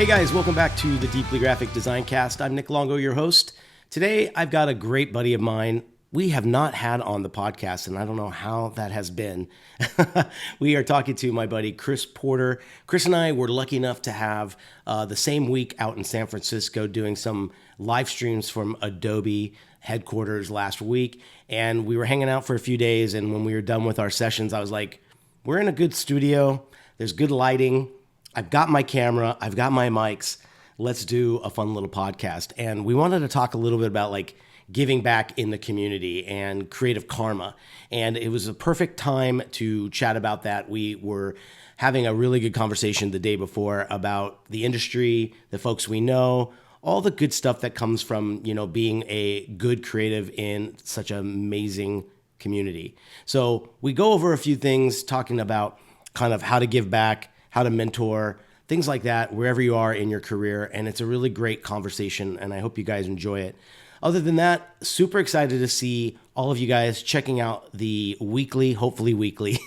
Hey guys, welcome back to the Deeply Graphic Design Cast. I'm Nick Longo, your host. Today, I've got a great buddy of mine we have not had on the podcast, and I don't know how that has been. We are talking to my buddy, Chris Porter. Chris and I were lucky enough to have the same week out in San Francisco doing some live streams from Adobe headquarters last week, and we were hanging out for a few days, and when we were done with our sessions, I was like, we're in a good studio, there's good lighting, I've got my camera, I've got my mics. Let's do a fun little podcast. And we wanted to talk a little bit about like giving back in the community and creative karma. And it was a perfect time to chat about that. We were having a really good conversation the day before about the industry, the folks we know, all the good stuff that comes from, you know, being a good creative in such an amazing community. So we go over a few things talking about kind of how to give back, how to mentor, things like that, wherever you are in your career. And it's a really great conversation, and I hope you guys enjoy it. Other than that, super excited to see all of you guys checking out the weekly, hopefully weekly,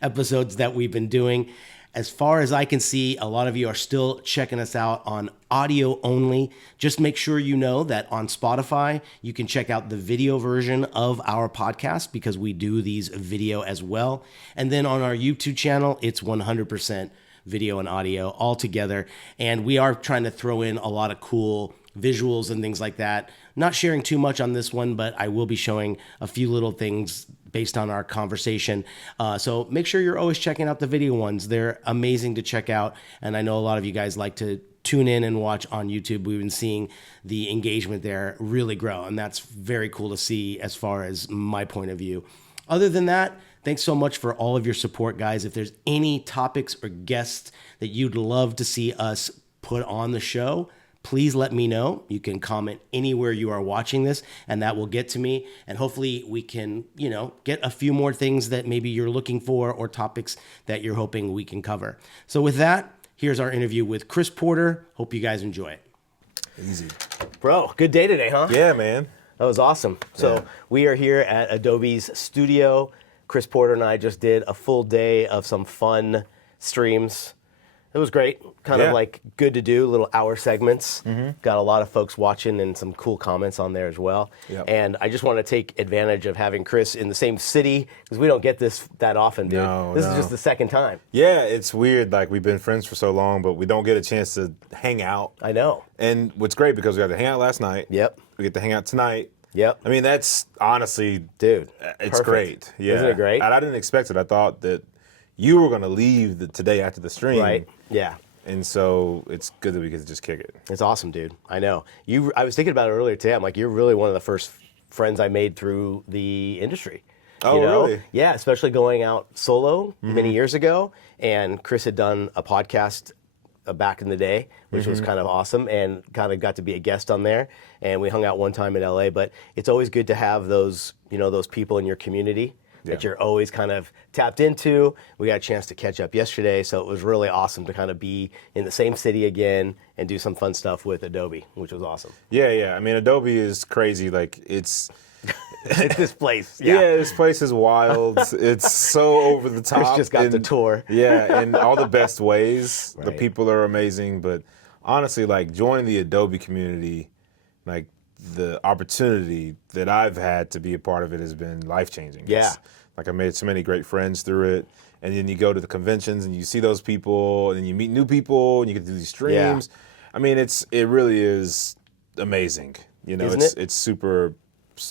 episodes that we've been doing. As far as I can see, a lot of you are still checking us out on audio only. Just make sure you know that on Spotify, you can check out the video version of our podcast because we do these video as well. And then on our YouTube channel, it's 100% video and audio all together. And we are trying to throw in a lot of cool visuals and things like that. Not sharing too much on this one, but I will be showing a few little things based on our conversation. So make sure you're always checking out the video ones. They're amazing to check out. And I know a lot of you guys like to tune in and watch on YouTube. We've been seeing the engagement there really grow. And that's very cool to see as far as my point of view. Other than that, thanks so much for all of your support, guys. If there's any topics or guests that you'd love to see us put on the show, please let me know. You can comment anywhere you are watching this, and that will get to me. And hopefully we can, you know, get a few more things that maybe you're looking for or topics that you're hoping we can cover. So with that, here's our interview with Chris Porter. Hope you guys enjoy it. Easy. Bro, good day today, huh? Yeah, man. That was awesome. So we are here at Adobe's studio. Chris Porter and I just did a full day of some fun streams. It was great. Kind of like good to do, little hour segments. Got a lot of folks watching and some cool comments on there as well. Yep. And I just want to take advantage of having Chris in the same city because we don't get this that often, dude. This is just the second time. Yeah, it's weird. Like, we've been friends for so long, but we don't get a chance to hang out. I know. And what's great, because we got to hang out last night. Yep. We get to hang out tonight. Yep. I mean, that's honestly, dude, it's great. Yeah. Isn't it great? And I didn't expect it. I thought that you were going to leave today after the stream. Right. Yeah. And so it's good that we get to just kick it. It's awesome, dude. I know. I was thinking about it earlier today. I'm like, you're really one of the first friends I made through the industry. Oh, you know? really? Yeah, especially going out solo many years ago. And Chris had done a podcast back in the day, which was kind of awesome, and kind of got to be a guest on there. And we hung out one time in LA. But it's always good to have those, you know, those people in your community that you're always kind of tapped into. We got a chance to catch up yesterday, so it was really awesome to kind of be in the same city again and do some fun stuff with Adobe, which was awesome. Yeah. I mean, Adobe is crazy. Like, it's this place. Yeah, this place is wild. It's so over the top. Chris just got the tour. Yeah, in all the best ways. Right. The people are amazing, but honestly, like, joining the Adobe community, like, the opportunity that I've had to be a part of it has been life-changing. Yeah. Like, I made so many great friends through it, and then you go to the conventions and you see those people, and then you meet new people, and you get to do these streams. Yeah. I mean, it really is amazing. You know, it's super.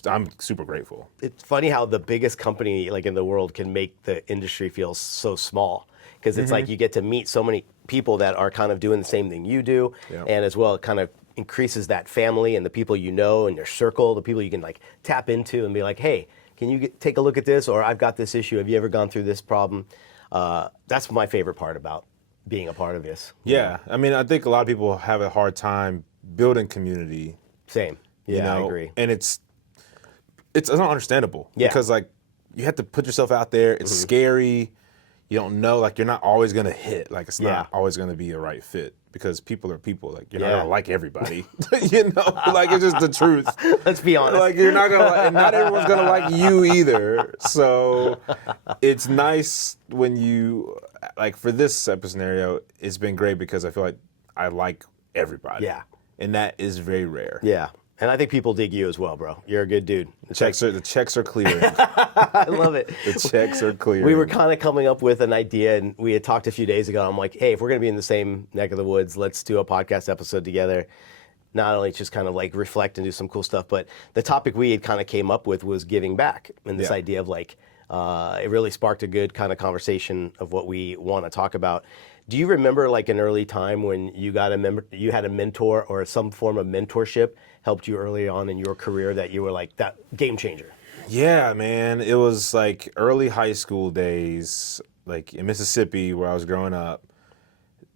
I'm super grateful. It's funny how the biggest company like in the world can make the industry feel so small, because it's like you get to meet so many people that are kind of doing the same thing you do, and as well it kind of increases that family and the people you know in your circle, the people you can like tap into and be like, hey, can you take a look at this? Or I've got this issue. Have you ever gone through this problem? That's my favorite part about being a part of this. Yeah. I mean, I think a lot of people have a hard time building community. Same. Yeah, you know? I agree. And it's not understandable. Yeah. Because, like, you have to put yourself out there. It's scary. You don't know. Like, you're not always going to hit. Like, it's not always going to be a right fit. Because people are people. Like, you're not going to like everybody. You know? Like, it's just the truth. Let's be honest. Like, you're not going to like, and not everyone's going to like you either. So it's nice when you, like, for this type of scenario, it's been great because I feel like I like everybody. Yeah. And that is very rare. Yeah. And I think people dig you as well, bro. You're a good dude. The checks are clearing. I love it. The checks are clearing. We were kind of coming up with an idea, and we had talked a few days ago. I'm like, hey, if we're going to be in the same neck of the woods, let's do a podcast episode together. Not only just kind of like reflect and do some cool stuff, but the topic we had kind of came up with was giving back. And this idea of like, it really sparked a good kind of conversation of what we want to talk about. Do you remember like an early time when you got you had a mentor or some form of mentorship helped you early on in your career that you were like that game changer? Yeah, man. It was like early high school days, like in Mississippi where I was growing up,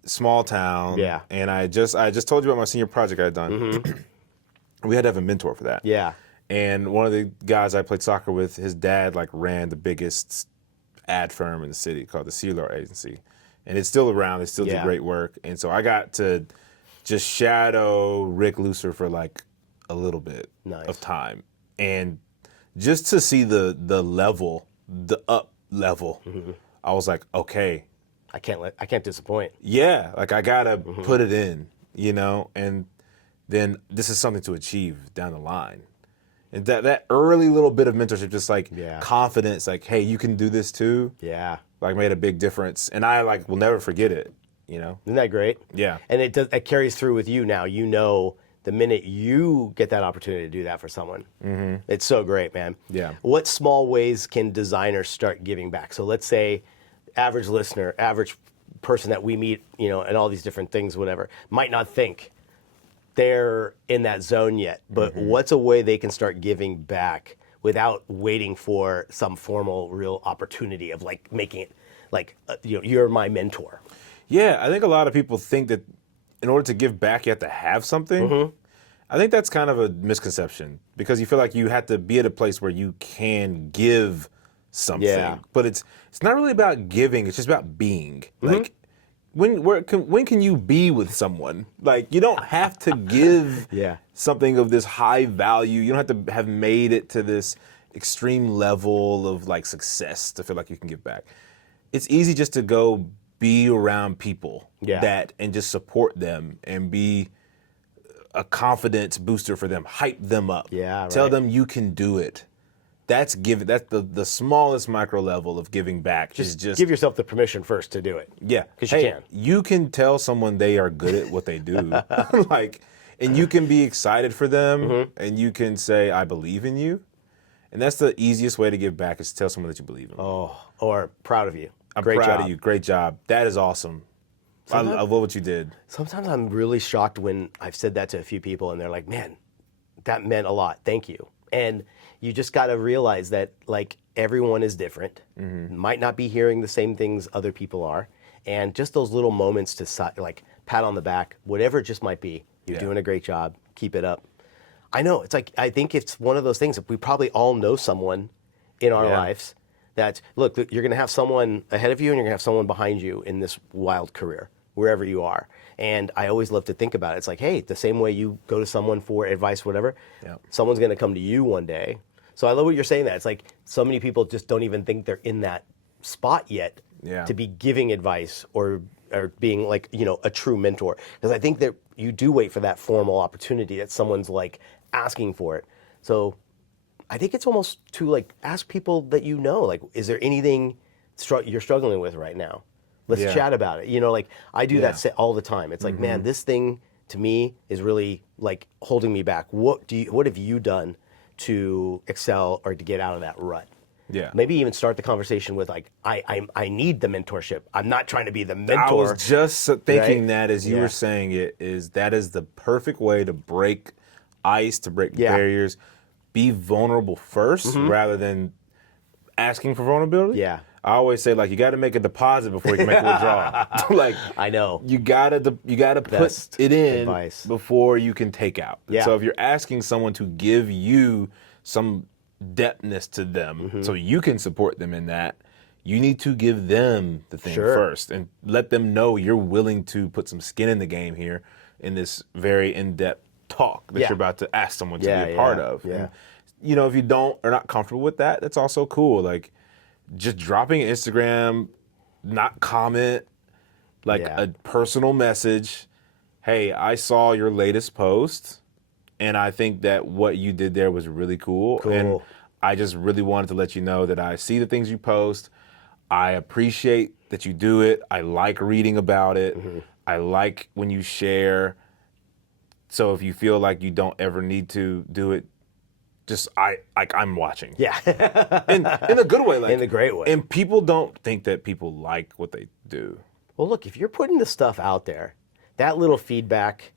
small town. Yeah. And I just told you about my senior project I had done. We had to have a mentor for that. Yeah. And one of the guys I played soccer with, his dad like ran the biggest ad firm in the city called the CeeLor Agency. And it's still around. They still do great work. And so I got to just shadow Rick Lucer for like a little bit of time. And just to see the level, the up level, I was like, okay. I can't disappoint. Yeah, like I gotta put it in, you know, and then this is something to achieve down the line. And that early little bit of mentorship, just like confidence, like, hey, you can do this too. Yeah. Like made a big difference. And I like will never forget it, you know? Isn't that great? Yeah. And it carries through with you now. You know the minute you get that opportunity to do that for someone. It's so great, man. Yeah. What small ways can designers start giving back? So let's say average listener, average person that we meet, you know, and all these different things, whatever, might not think they're in that zone yet. But what's a way they can start giving back without waiting for some formal real opportunity of like making it like, you know, you're my mentor? Yeah, I think a lot of people think that in order to give back, you have to have something. I think that's kind of a misconception because you feel like you have to be at a place where you can give something. Yeah. But it's not really about giving, it's just about being. Like, when can you be with someone? Like, you don't have to give something of this high value. You don't have to have made it to this extreme level of like success to feel like you can give back. It's easy just to go be around people that and just support them and be a confidence booster for them, hype them up. Yeah, Tell them you can do it. That's the smallest micro level of giving back. Just give yourself the permission first to do it. Yeah, because you can. You can tell someone they are good at what they do, like, and you can be excited for them, and you can say, "I believe in you," and that's the easiest way to give back is to tell someone that you believe in. Oh, or proud of you. I'm proud of you. Great job. That is awesome. I love what you did. Sometimes I'm really shocked when I've said that to a few people, and they're like, "Man, that meant a lot. Thank you." And you just got to realize that like everyone is different, might not be hearing the same things other people are, and just those little moments to like pat on the back, whatever it just might be. You're doing a great job. Keep it up. I know it's like I think it's one of those things that we probably all know someone in our lives that look you're going to have someone ahead of you and you're going to have someone behind you in this wild career wherever you are. And I always love to think about it. It's like, hey, the same way you go to someone for advice, whatever, someone's going to come to you one day. So I love what you're saying that. It's like so many people just don't even think they're in that spot yet to be giving advice or being like, you know, a true mentor. Because I think that you do wait for that formal opportunity that someone's like asking for it. So I think it's almost to like ask people that you know, like, is there anything you're struggling with right now? Let's chat about it. You know, like I do that all the time. It's like, man, this thing to me is really like holding me back. What have you done to excel or to get out of that rut? Yeah. Maybe even start the conversation with like, I need the mentorship. I'm not trying to be the mentor. I was just thinking that as you were saying it, that is the perfect way to break ice, to break barriers. Be vulnerable first rather than asking for vulnerability. Yeah. I always say like you got to make a deposit before you can make a withdrawal. Like I know you gotta put it in before you can take out. Yeah. So if you're asking someone to give you some depthness to them, so you can support them in that, you need to give them the thing first and let them know you're willing to put some skin in the game here in this very in-depth talk that you're about to ask someone to be a part of. Yeah. And, you know, if you are not comfortable with that, that's also cool. Like just dropping Instagram, not comment, like a personal message, hey, I saw your latest post, and I think that what you did there was really cool. And I just really wanted to let you know that I see the things you post. I appreciate that you do it. I like reading about it. I like when you share. So if you feel like you don't ever need to do it, just I'm watching. Yeah. in a good way. Like, in a great way. And people don't think that people like what they do. Well, look, if you're putting the stuff out there, that little feedback,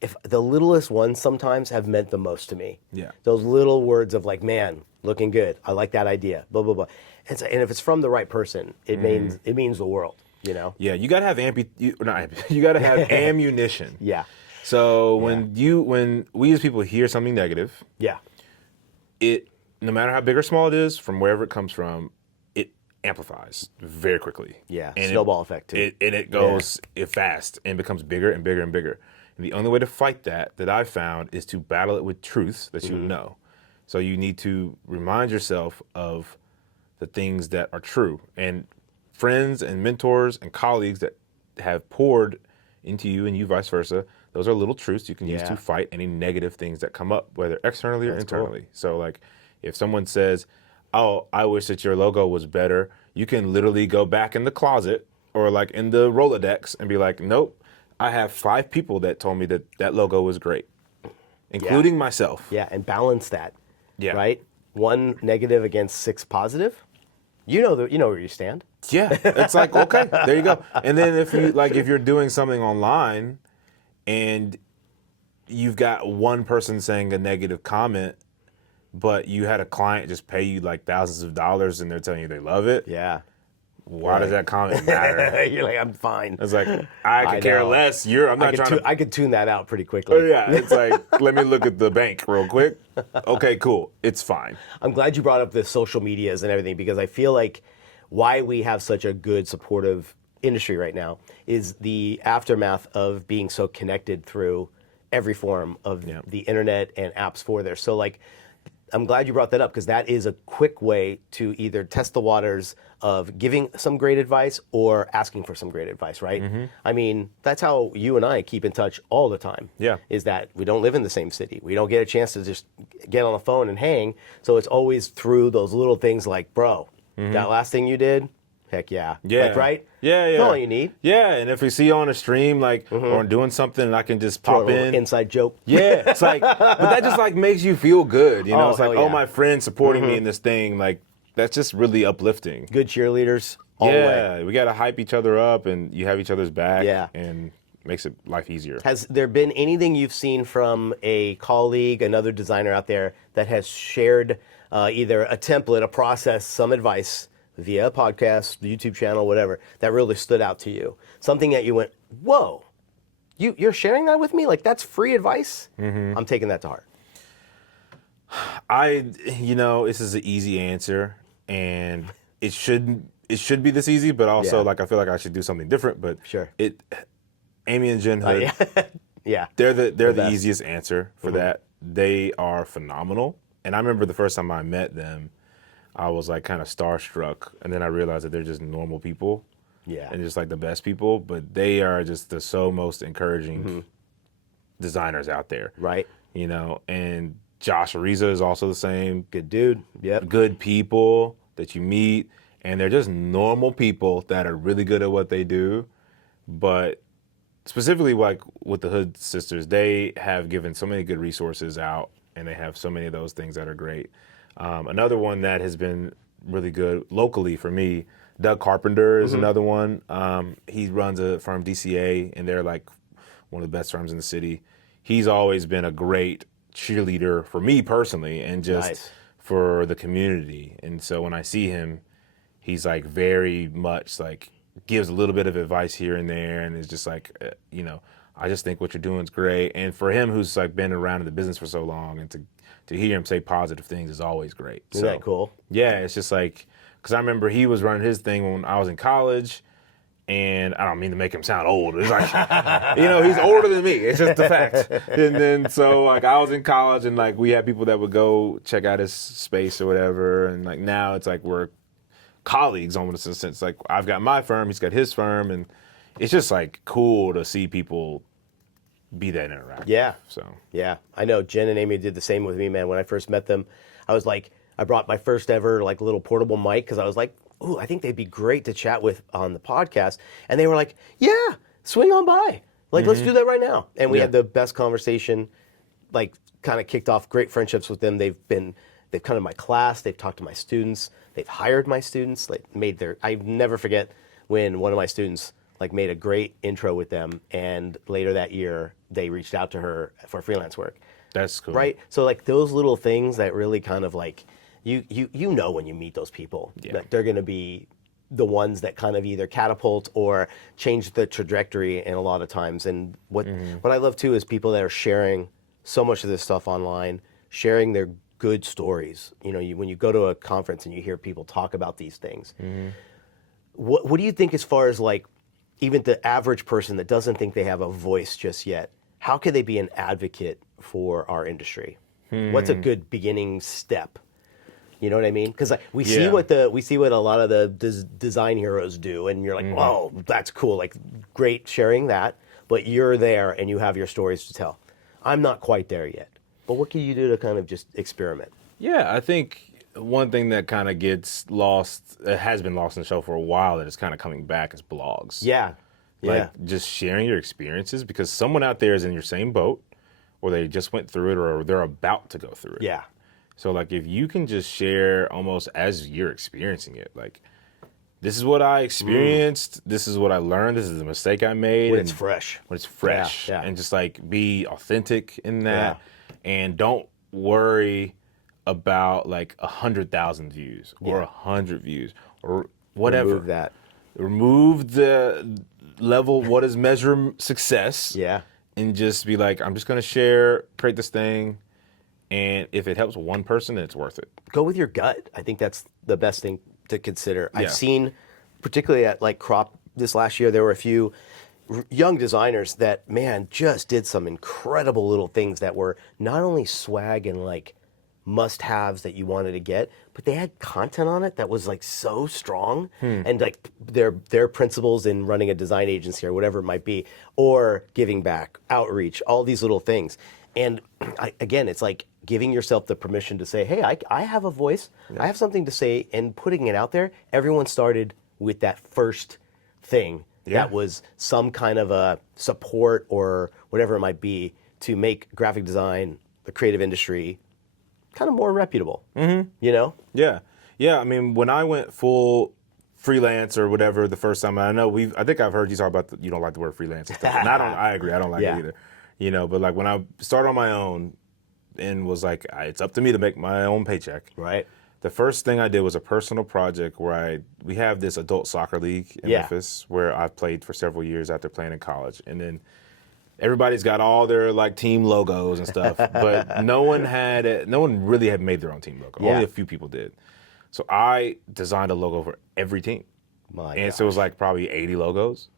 if the littlest ones sometimes have meant the most to me. Yeah. Those little words of like, man, looking good. I like that idea. Blah, blah, blah. And if it's from the right person, it means the world, you know? Yeah, you gotta have you gotta have ammunition. Yeah. So when we as people hear something negative, Yeah. it, no matter how big or small it is, from wherever it comes from, it amplifies very quickly. Yeah, and snowball effect too. It goes fast and becomes bigger and bigger and bigger. And the only way to fight that I've found is to battle it with truths that you know. So you need to remind yourself of the things that are true. And friends and mentors and colleagues that have poured into you and you vice versa, those are little truths you can use to fight any negative things that come up, whether externally or internally. Cool. So like if someone says, oh, I wish that your logo was better, you can literally go back in the closet or like in the Rolodex and be like, nope, I have 5 people that told me that logo was great, including myself. Yeah, and balance that. Yeah. Right? 1 negative against 6 positive. You know where you stand. Yeah, it's like, okay, there you go. And then if you're doing something online and you've got one person saying a negative comment, but you had a client just pay you like thousands of dollars and they're telling you they love it. Yeah. Why does that comment matter? You're like, I'm fine. It's like, I could care less. I could tune that out pretty quickly. Oh, yeah, it's like, let me look at the bank real quick. Okay, cool. It's fine. I'm glad you brought up the social medias and everything because I feel like why we have such a good supportive industry right now is the aftermath of being so connected through every form of the internet and apps for there. So like, I'm glad you brought that up because that is a quick way to either test the waters of giving some great advice or asking for some great advice, right? I mean, that's how you and I keep in touch all the time. Yeah. Is that we don't live in the same city. We don't get a chance to just get on the phone and hang. So it's always through those little things like, bro, that last thing you did, heck yeah. Yeah. Like, right? Yeah. That's all you need. Yeah, and if we see you on a stream, like, or doing something, and I can just Throw a pop little in. inside joke. Yeah, it's like, but that just like makes you feel good, you know? Oh, It's like, hell yeah. my friend's supporting me in this thing, like, that's just really uplifting. Good cheerleaders all the way. Yeah, we gotta hype each other up, and you have each other's back, Yeah. and makes it life easier. Has there been anything you've seen from a colleague, another designer out there that has shared either a template, a process, some advice via a podcast, the YouTube channel, whatever, that really stood out to you? Something that you went, whoa, you're sharing that with me? Like, that's free advice? I'm taking that to heart. This is an easy answer, and it should be this easy, but also like I feel like I should do something different. But Sure. Amy and Jen Hood, Yeah. they're the easiest answer for that. They are phenomenal, and I remember the first time I met them, I was like kind of starstruck, and then I realized that they're just normal people, and just like the best people. But they are just the most encouraging designers out there, Right. And Josh Ariza is also the same. Good dude. Yep. Good people that you meet, and they're just normal people that are really good at what they do. But specifically, like with the Hood sisters, they have given so many good resources out, and they have so many of those things that are great. Another one that has been really good locally for me, Doug Carpenter is another one. He runs a firm, DCA, and they're like one of the best firms in the city. He's always been a great cheerleader for me personally, and just for the community. And so when I see him, he's like very much like gives a little bit of advice here and there, and is just like, I just think what you're doing is great. And for him, who's like been around in the business for so long, and to hear him say positive things is always great. Isn't that cool? Yeah, it's just like, because I remember he was running his thing when I was in college, and I don't mean to make him sound old. It's like, he's older than me. It's just the fact. And then so like I was in college, and like we had people that would go check out his space or whatever, and like now it's like we're colleagues almost in a sense. Like I've got my firm, he's got his firm, and it's just like cool to see people be that interactive. Yeah. So Yeah. I know Jen and Amy did the same with me, man. When I first met them, I was like, I brought my first ever like little portable mic because I was like, ooh, I think they'd be great to chat with on the podcast. And they were like, yeah, swing on by. Like, let's do that right now. And we had the best conversation, like kind of kicked off great friendships with them. They've come to my class. They've talked to my students. They've hired my students. Like I never forget when one of my students like made a great intro with them. And later that year, they reached out to her for freelance work. that's cool. Right? So like those little things that really kind of like, you know when you meet those people that they're going to be the ones that kind of either catapult or change the trajectory in a lot of times. And what I love too is people that are sharing so much of this stuff online, sharing their good stories. You know, when you go to a conference and you hear people talk about these things, what do you think as far as like even the average person that doesn't think they have a voice just yet, how can they be an advocate for our industry? What's a good beginning step? You know what I mean? Because we see what a lot of the design heroes do, and you're like, "Whoa, that's cool!" Like, great sharing that, but you're there and you have your stories to tell. I'm not quite there yet, but what can you do to kind of just experiment? Yeah, I think one thing that kind of gets lost, it has been lost in the show for a while, that is kind of coming back, is blogs. Yeah, Like just sharing your experiences, because someone out there is in your same boat, or they just went through it, or they're about to go through it. yeah. So like if you can just share almost as you're experiencing it, like this is what I experienced, this is what I learned, this is the mistake I made. When it's fresh. When it's fresh. Yeah. And just like be authentic in that, and don't worry about like 100,000 views or 100 views or whatever. Remove that. Remove the level, what is measure success. Yeah. And just be like, I'm just gonna share, create this thing. And if it helps one person, then it's worth it. Go with your gut. I think that's the best thing to consider. Yeah. I've seen, particularly at like Crop this last year, there were a few young designers that, man, just did some incredible little things that were not only swag and like must-haves that you wanted to get, but they had content on it that was like so strong, and like their principles in running a design agency or whatever it might be, or giving back, outreach, all these little things. And again, it's like giving yourself the permission to say, hey, I have a voice, I have something to say, and putting it out there. Everyone started with that first thing that was some kind of a support or whatever it might be to make graphic design, the creative industry, kind of more reputable, you know? Yeah. Yeah, I mean, when I went full freelance or whatever the first time, I think I've heard you talk about you don't like the word freelance and stuff. And I agree, I don't like it either. You know, but like when I started on my own and was like, it's up to me to make my own paycheck. Right. The first thing I did was a personal project where we have this adult soccer league in Memphis where I've played for several years after playing in college. And then everybody's got all their like team logos and stuff, but no one really had made their own team logo. Only a few people did. So I designed a logo for every team. So it was like probably 80 logos.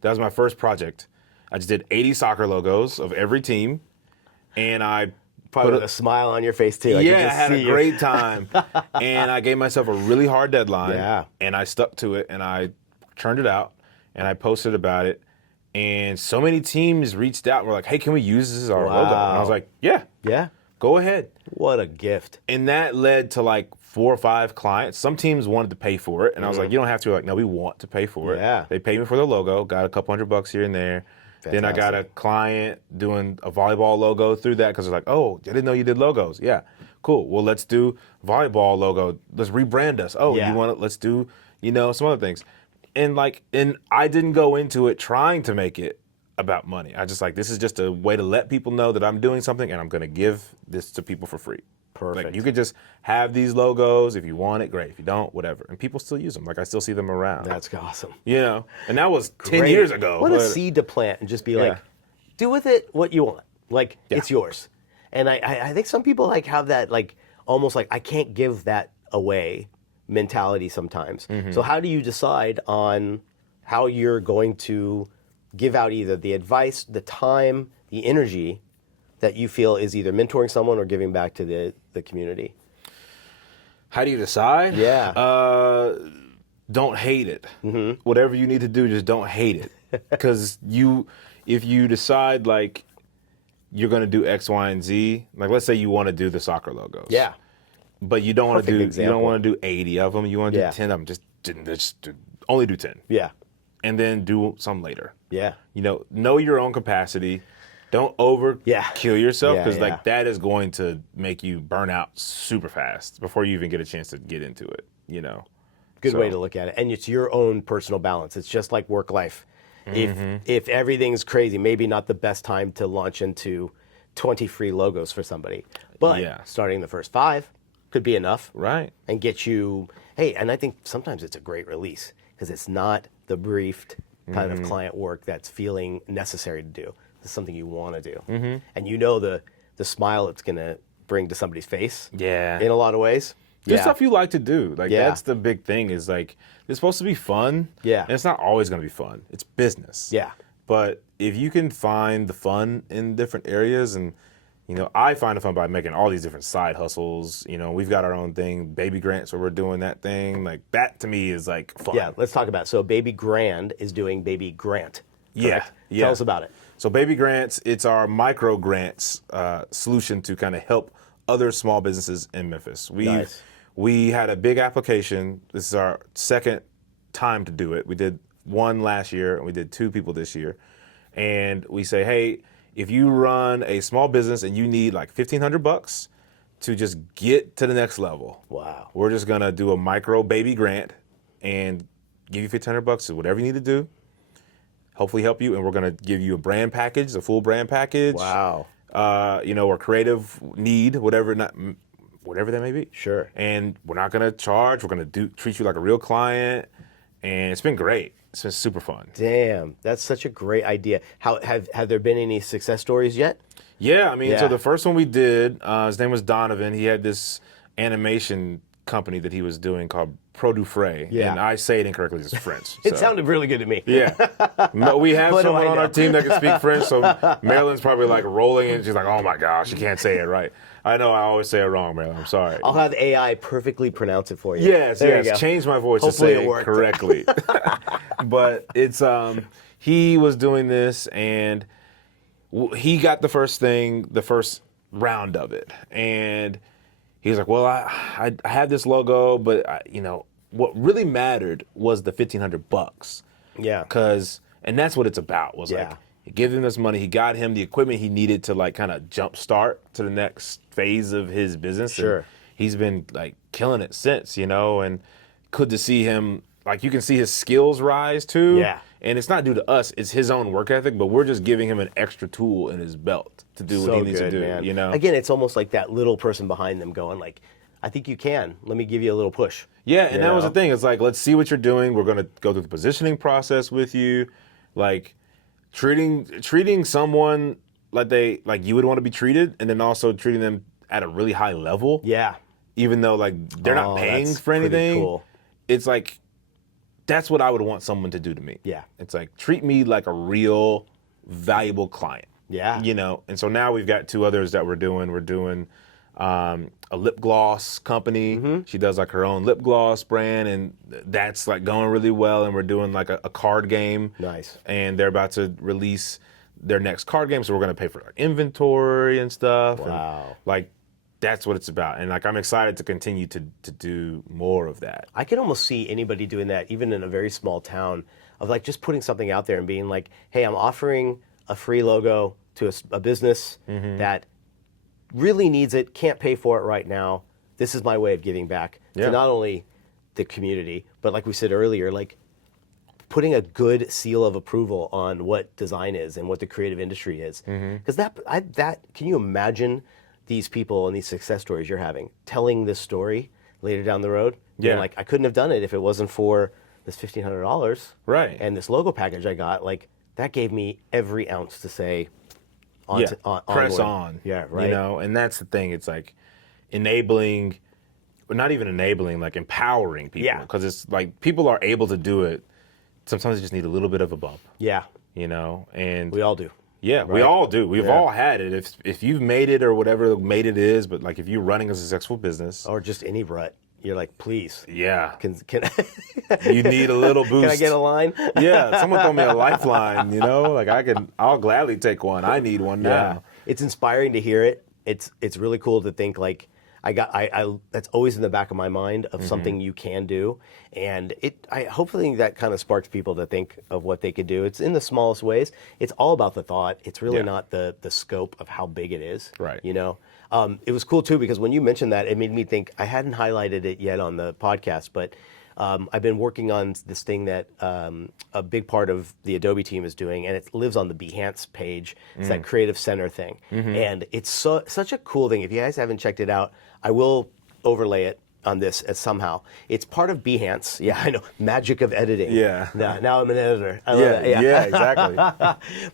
That was my first project. I just did 80 soccer logos of every team, and I probably with a smile on your face too. I had a great time, and I gave myself a really hard deadline, and I stuck to it, and I turned it out, and I posted about it, and so many teams reached out and were like, hey, can we use this as our logo? And I was like, yeah, go ahead. What a gift. And that led to like 4 or 5 clients. Some teams wanted to pay for it, and I was like, you don't have to. Like, no, we want to pay for it. Yeah. They paid me for the logo, got a couple $100 here and there. Fantastic. Then I got a client doing a volleyball logo through that because they're like, oh, I didn't know you did logos. Yeah, cool. Well, let's do volleyball logo. Let's rebrand us. Oh, you want to? Let's do, some other things. And I didn't go into it trying to make it about money. I just this is just a way to let people know that I'm doing something and I'm going to give this to people for free. Perfect. Like, you could just have these logos. If you want it, great. If you don't, whatever. And people still use them. Like, I still see them around. That's awesome. And that was 10 years ago. What a seed to plant and just be like, do with it what you want. Like, it's yours. And I think some people have that almost I can't give that away mentality sometimes. Mm-hmm. So how do you decide on how you're going to give out either the advice, the time, the energy that you feel is either mentoring someone or giving back to the community? How do you decide? Yeah. Don't hate it. Mm-hmm. Whatever you need to do, just don't hate it. Because if you decide like you're going to do X, Y, and Z, like let's say you want to do the soccer logos. Yeah. But you don't want to do Example. you don't want to do 80 of them. You want to do 10 of them. Just only do 10. Yeah. And then do some later. Yeah. Know your own capacity. Don't kill yourself because like that is going to make you burn out super fast before you even get a chance to get into it. Good way to look at it. And it's your own personal balance. It's just like work life. If everything's crazy, maybe not the best time to launch into 20 free logos for somebody. But starting the first 5 could be enough. Right. And get you, hey, and I think sometimes it's a great release because it's not the briefed kind of client work that's feeling necessary to do. It's something you want to do. And the smile it's going to bring to somebody's face. Yeah. In a lot of ways. There's stuff you like to do. Like that's the big thing is like it's supposed to be fun. Yeah. And it's not always going to be fun. It's business. Yeah. But if you can find the fun in different areas and I find the fun by making all these different side hustles. We've got our own thing, Baby Grants, where we're doing that thing. Like that to me is like fun. Yeah, let's talk about it. So Baby Grand is doing Baby Grant. Correct? Yeah. Tell us about it. So Baby Grants, it's our micro grants solution to kind of help other small businesses in Memphis. We had a big application. This is our second time to do it. We did one last year and we did 2 people this year. And we say, hey, if you run a small business and you need like $1,500 to just get to the next level, wow, we're just gonna do a micro baby grant and give you $1,500 to whatever you need to do. Hopefully help you, and we're gonna give you a brand package, a full brand package. Wow. Or creative need, whatever that may be. Sure. And we're not gonna charge. We're gonna treat you like a real client, and it's been great. It's been super fun. Damn, that's such a great idea. How have there been any success stories yet? Yeah, I mean, so the first one we did, his name was Donovan. He had this animation company that he was doing called Produfray. Yeah. And I say it incorrectly, it's French. It sounded really good to me. Yeah. We have What do someone I on our know? team that can speak French, so Marilyn's probably like rolling and she's like, oh my gosh, you can't say it right. I know, I always say it wrong, Marilyn. I'm sorry. I'll have AI perfectly pronounce it for you. Yes, There you go. change my voice Hopefully to say it it worked. correctly. But it's, he was doing this and he got the first round of it. And he was like, well, I had this logo, but what really mattered was the $1,500. Yeah. And that's what it's about, was like, he gave him this money, he got him the equipment he needed to like kind of jump start to the next phase of his business. Sure. And he's been like killing it since, and good to see him, like you can see his skills rise too. Yeah. And it's not due to us, it's his own work ethic, but we're just giving him an extra tool in his belt to do what he needs to do, man. Again, it's almost like that little person behind them going like, I think you can. Let me give you a little push. Yeah, and that was the thing. It's like, let's see what you're doing. We're going to go through the positioning process with you. Like treating someone like you would want to be treated, and then also treating them at a really high level. Yeah. Even though like they're not paying that's for anything. pretty cool. It's like that's what I would want someone to do to me. Yeah. It's like treat me like a real valuable client. Yeah. And so now we've got 2 others that we're doing. We're doing a lip gloss company. She does like her own lip gloss brand, and that's like going really well. And we're doing like a card game. Nice. And they're about to release their next card game, so we're going to pay for like, inventory and stuff. Wow. And, like that's what it's about. And like I'm excited to continue to do more of that. I can almost see anybody doing that, even in a very small town, of like just putting something out there and being like, hey, I'm offering a free logo to a business that really needs it, can't pay for it right now. This is my way of giving back to not only the community, but like we said earlier, like putting a good seal of approval on what design is and what the creative industry is. Because that can you imagine these people and these success stories you're having, telling this story later down the road? Being like, I couldn't have done it if it wasn't for this $1,500. Right. And this logo package I got, like that gave me every ounce to say, press on. Yeah, right. And that's the thing. It's like enabling, or not even enabling, like empowering people. Yeah. Because it's like people are able to do it. Sometimes they just need a little bit of a bump. Yeah. And We all do. yeah, we all do. We've all had it. If you've made it or whatever made it is, but like if you're running a successful business, Or just any rut. Yeah. You're like, please. Yeah. Can You need a little boost. Can I get a line? Yeah. Someone throw me a lifeline, like I'll gladly take one. I need one now. It's inspiring to hear it. It's really cool to think like I that's always in the back of my mind of something you can do, and hopefully that kind of sparks people to think of what they could do. It's in the smallest ways. It's all about the thought. It's really not the scope of how big it is. Right. It was cool too because when you mentioned that, it made me think. I hadn't highlighted it yet on the podcast, but I've been working on this thing that a big part of the Adobe team is doing, and it lives on the Behance page. It's that creative center thing, and it's such a cool thing. If you guys haven't checked it out, I will overlay it on this as somehow. It's part of Behance. Yeah, I know. Magic of editing. Yeah. Now I'm an editor. I love that. Yeah, exactly.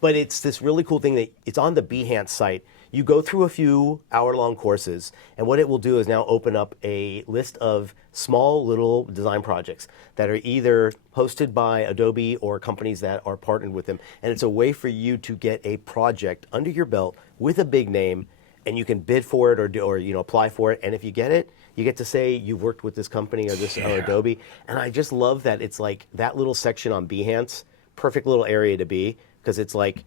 But it's this really cool thing that it's on the Behance site. You go through a few hour-long courses, and what it will do is now open up a list of small little design projects that are either hosted by Adobe or companies that are partnered with them. And it's a way for you to get a project under your belt with a big name, and you can bid for it or apply for it. And if you get it, you get to say you've worked with this company or this or Adobe. And I just love that it's like that little section on Behance, perfect little area to be, because it's like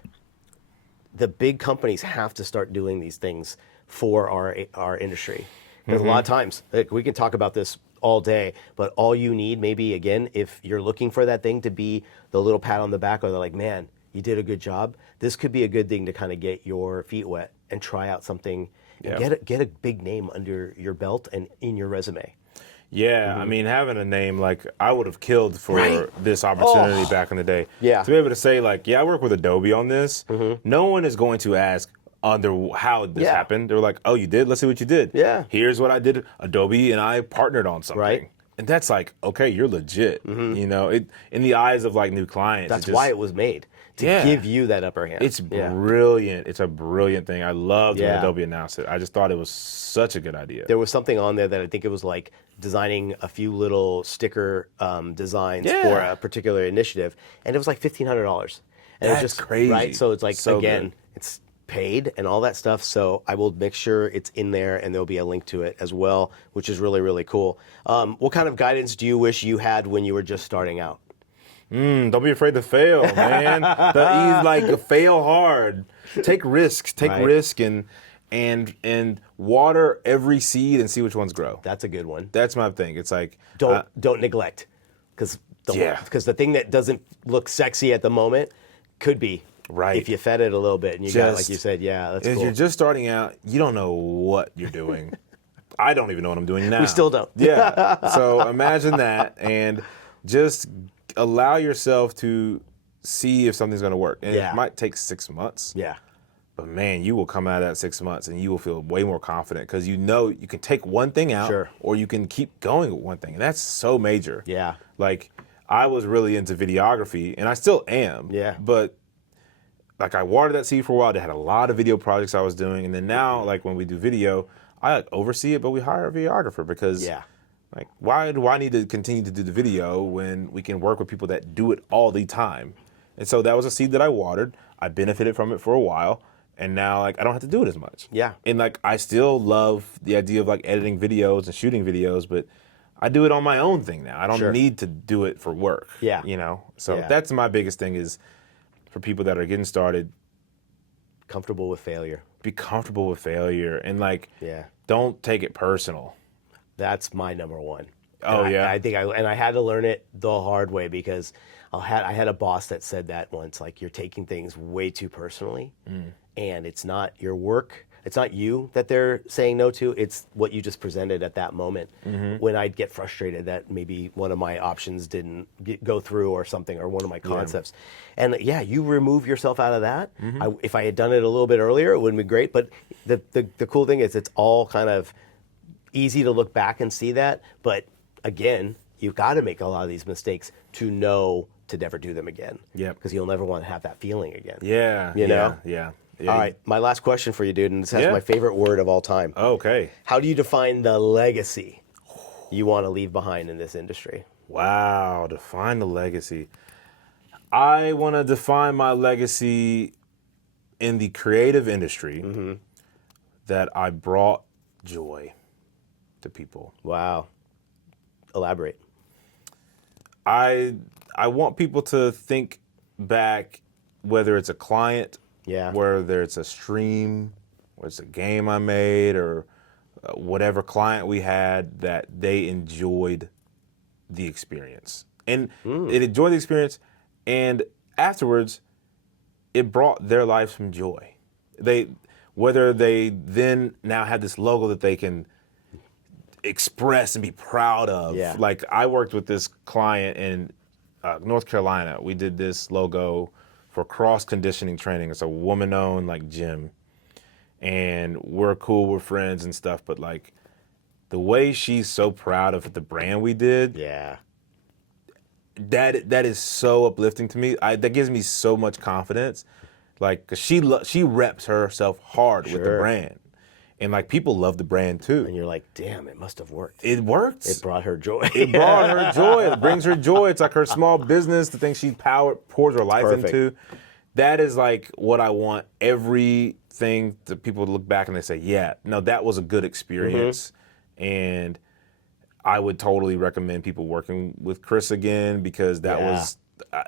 the big companies have to start doing these things for our industry. Because a lot of times, we can talk about this all day, but all you need maybe, again, if you're looking for that thing to be the little pat on the back, or they're like, man, you did a good job, this could be a good thing to kind of get your feet wet and try out something and get a big name under your belt and in your resume. Yeah, I mean, having a name, like, I would have killed for this opportunity back in the day. Yeah. To be able to say, like, I work with Adobe on this, no one is going to ask how this happened. They're like, oh, you did? Let's see what you did. Yeah. Here's what I did. Adobe and I partnered on something. Right. And that's like, okay, you're legit. In the eyes of, like, new clients. That's why it was made, to give you that upper hand. It's brilliant. It's a brilliant thing. I loved when Adobe announced it. I just thought it was such a good idea. There was something on there that I think it was like designing a few little sticker designs for a particular initiative, and it was like $1,500. And That's it was just crazy. Right? So it's like, So again, good. it's paid and all that stuff. So I will make sure it's in there, and there'll be a link to it as well, which is really, really cool. What kind of guidance do you wish you had when you were just starting out? Don't be afraid to fail, man. Fail hard. Take risks. Take risk and water every seed and see which ones grow. That's a good one. That's my thing. It's like Don't neglect, because the thing that doesn't look sexy at the moment could be right if you fed it a little bit and you got, like you said, that's if cool. you're just starting out, you don't know what you're doing. I don't even know what I'm doing now. We still don't. Yeah. So imagine that, and just allow yourself to see if something's going to work. And it might take 6 months. Yeah. But man, you will come out of that 6 months and you will feel way more confident because you know you can take one thing out or you can keep going with one thing. And that's so major. Yeah. Like, I was really into videography, and I still am. Yeah. But like, I watered that seed for a while. I had a lot of video projects I was doing. And then now, like, when we do video, I oversee it, but we hire a videographer because like, why do I need to continue to do the video when we can work with people that do it all the time? And so that was a seed that I watered. I benefited from it for a while. And now, like, I don't have to do it as much. Yeah. And, like, I still love the idea of, like, editing videos and shooting videos, but I do it on my own thing now. I don't need to do it for work. Yeah. So that's my biggest thing is for people that are getting started. Comfortable with failure. Be comfortable with failure. And, like, don't take it personal. That's my number one. Oh, I think I had to learn it the hard way because I had a boss that said that once, like, you're taking things way too personally, and it's not your work. It's not you that they're saying no to. It's what you just presented at that moment. When I'd get frustrated that maybe one of my options didn't go through or something, or one of my concepts. And you remove yourself out of that. If I had done it a little bit earlier, it would have been great. But the cool thing is it's all kind of easy to look back and see that. But again, you've got to make a lot of these mistakes to know to never do them again. Yeah. Because you'll never want to have that feeling again. Yeah. You know? Yeah. All right, my last question for you, dude, and this has my favorite word of all time. Okay. How do you define the legacy you want to leave behind in this industry? Wow, define the legacy. I want to define my legacy in the creative industry that I brought joy to people. Wow. Elaborate. I want people to think back, whether it's a client, whether it's a stream, or it's a game I made, or whatever client we had, that they enjoyed the experience. And it enjoyed the experience, and afterwards, it brought their life some joy. Whether they then now have this logo that they can express and be proud of. Yeah. Like, I worked with this client in North Carolina. We did this logo for cross conditioning training. It's a woman-owned like gym, and we're cool, we're friends and stuff. But like, the way she's so proud of the brand we did, that is so uplifting to me. That gives me so much confidence. Like, 'cause she reps herself hard with the brand. And like, people love the brand too. And you're like, damn, it must have worked. It worked. It brought her joy. It brought her joy. It brings her joy. It's like her small business, the thing she pours her life into. That is like what I want everything that people look back and they say, yeah, no, that was a good experience. And I would totally recommend people working with Chris again, because that was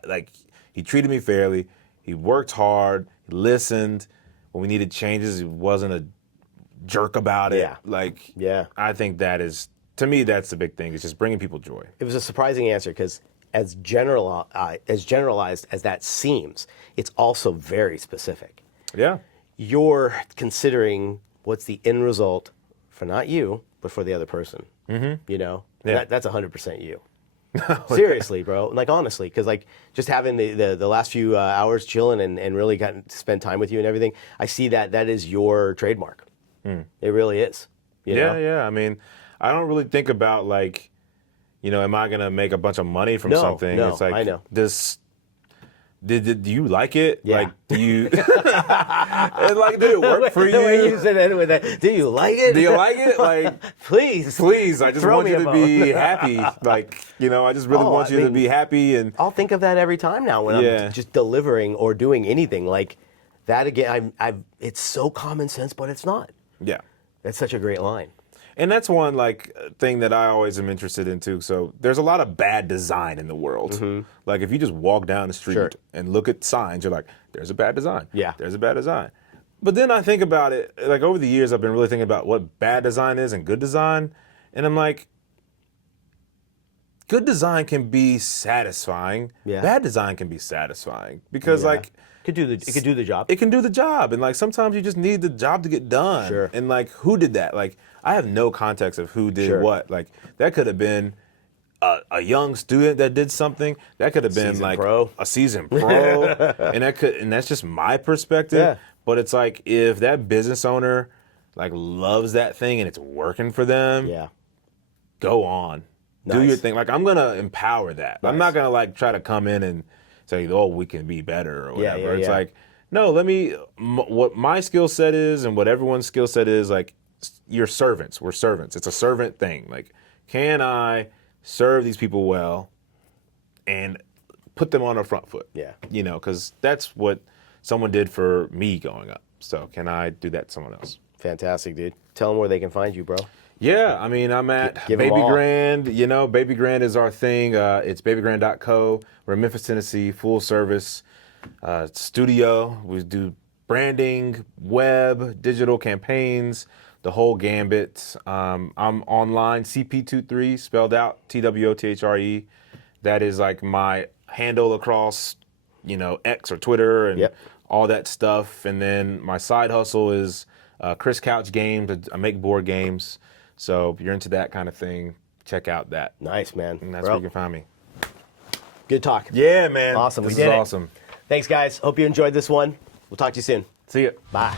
like, he treated me fairly. He worked hard. He listened. When we needed changes, he wasn't a jerk about it. Like, I think that is, to me, that's the big thing. It's just bringing people joy. It was a surprising answer, because as generalized as that seems, it's also very specific. Yeah. You're considering what's the end result for not you, but for the other person. You know? Yeah. That's 100% you. Seriously, bro. Like, honestly, because like, just having the last few hours chilling and really gotten to spend time with you and everything, I see that is your trademark. It really is. You know? Yeah. I mean, I don't really think about like, you know, am I gonna make a bunch of money from something? No, it's like, I know. Do you like it? Yeah. Like, do you? And like, did it work for you? The way you said that with that, do you like it? Do you like it? Like, please. I just want you to be happy. Like, you know, I just really want you to be happy. And I'll think of that every time now when I'm just delivering or doing anything like that. Again, it's so common sense, but it's not. Yeah, that's such a great line. And that's one like thing that I always am interested in too. So there's a lot of bad design in the world. Like, if you just walk down the street and look at signs, you're like, there's a bad design. Yeah. There's a bad design. But then I think about it, like, over the years, I've been really thinking about what bad design is and good design. And I'm like, good design can be satisfying. Yeah. Bad design can be satisfying because like, it could do the job. It can do the job. And like, sometimes you just need the job to get done. Sure. And like, who did that? Like, I have no context of who did what. Like, that could have been a young student that did something. That could have been like a seasoned pro. And that's just my perspective. Yeah. But it's like, if that business owner like loves that thing and it's working for them, go on. Do your thing. Like, I'm gonna empower that. I'm not gonna like try to come in and say, oh, we can be better or whatever. It's like, no, what my skill set is and what everyone's skill set is, like, you're servants. We're servants. It's a servant thing. Like, can I serve these people well and put them on a front foot? Yeah. You know, because that's what someone did for me growing up. So can I do that to someone else? Fantastic, dude. Tell them where they can find you, bro. Yeah, I mean, I'm at Give Baby Grand. You know, Baby Grand is our thing. It's babygrand.co. We're in Memphis, Tennessee, full service studio. We do branding, web, digital campaigns, the whole gambit. I'm online, CP23, spelled out, TWOTHRE. That is like my handle across, you know, X or Twitter and all that stuff. And then my side hustle is Chris Couch Games. I make board games. So if you're into that kind of thing, check out that. Nice, man. And that's where you can find me. Good talk. Yeah, man. Awesome. This We did is it. awesome. Thanks, guys. Hope you enjoyed this one. We'll talk to you soon. See ya. Bye.